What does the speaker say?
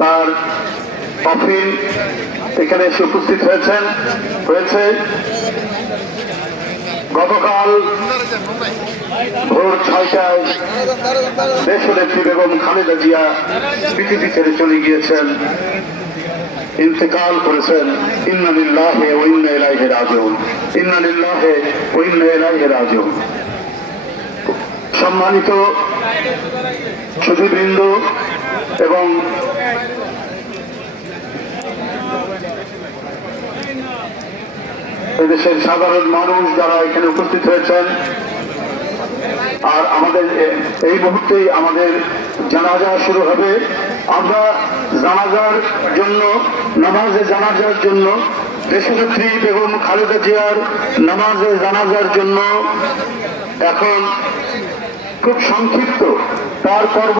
তার কফিন এখানে এসে উপস্থিত হয়েছে। গতকাল ভোর 6টায় দেশনেত্রী বেগম খালেদা জিয়া পৃথিবী ছেড়ে চলে গিয়েছেন, ইন্তেকাল করেছেন। ইন্না লিল্লাহি ওয়া ইন্না ইলাইহি রাজিউন, ইন্না লিল্লাহি ওয়া ইন্না ইলাইহি রাজিউন। সম্মানিত সুধীবৃন্দ এবং এদেশের সাধারণ মানুষ যারা এখানে উপস্থিত হয়েছেন, আর আমাদের এই মুহূর্তেই আমাদের জানাজা শুরু হবে। আমরা নামাজে জানাজার জন্য দেশনেত্রী বেগম খালেদা জিয়ার নামাজে জানাজার জন্য এখন খুব সংক্ষিপ্ত তার